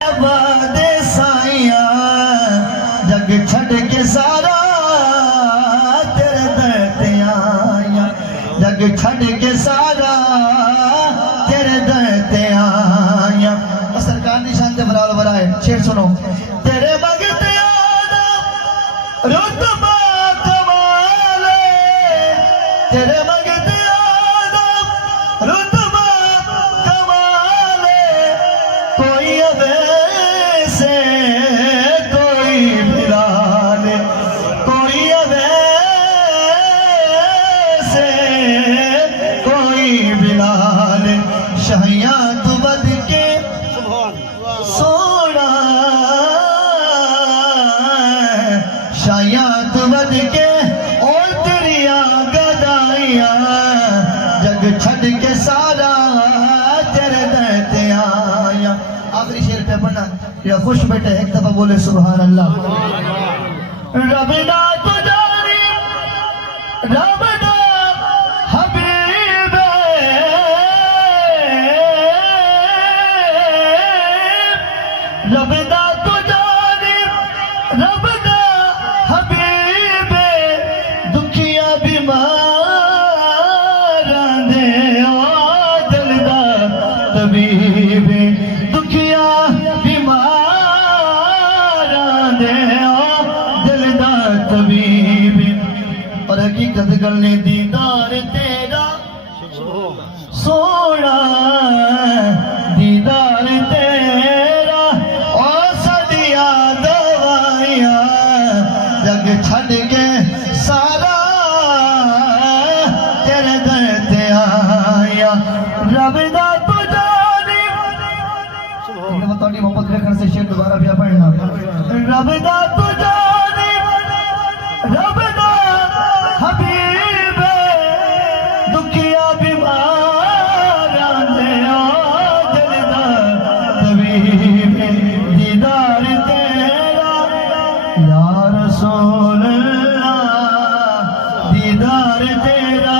وعدے سائیاں جگ چھڑ کے سارا تیرے در تے آیاں جگ چھڑ کے سارا تیرے در تے آیاں سرکار نشان تے برال برائے شیر سنو تیرے مگتے آدم رتبہ کمالے تیرے مگتے آدم رتبہ کمالے کوئی اویسے کوئی بلالے کوئی اویسے کوئی بلالے شہیاں تو بد کے سونا شہیاں تو بد کے اور تیریا گدائیاں جگ چھڑ کے سارا تیرے دیتے آیا آخری شیر پہ پڑھنا یا خوش بیٹے ایک دفعہ بولے سبحان اللہ رب دا تو جانی رب دا حبیب رب دا تو جانی رب دا حبیب دکھیا بیماراں دے او دل دا طبیب دکھیا بیماراں دے او دل دا طبیب اور حقیقت گلنے دیدار تیرا سونا دیدار تیرا او سدیا دوائیاں جگ چھڑ کے سارا تیرے در تے آیا رب دا تو جانی ایک دفعہ توڑی محمد رکھن سے شیر دوبارہ بھی پڑھنا رب دا تو جانی رب دا حبیب دکھیا بیماراں دے او دل دا طبیب دیدار تیرا یا رسول اللہ دیدار تیرا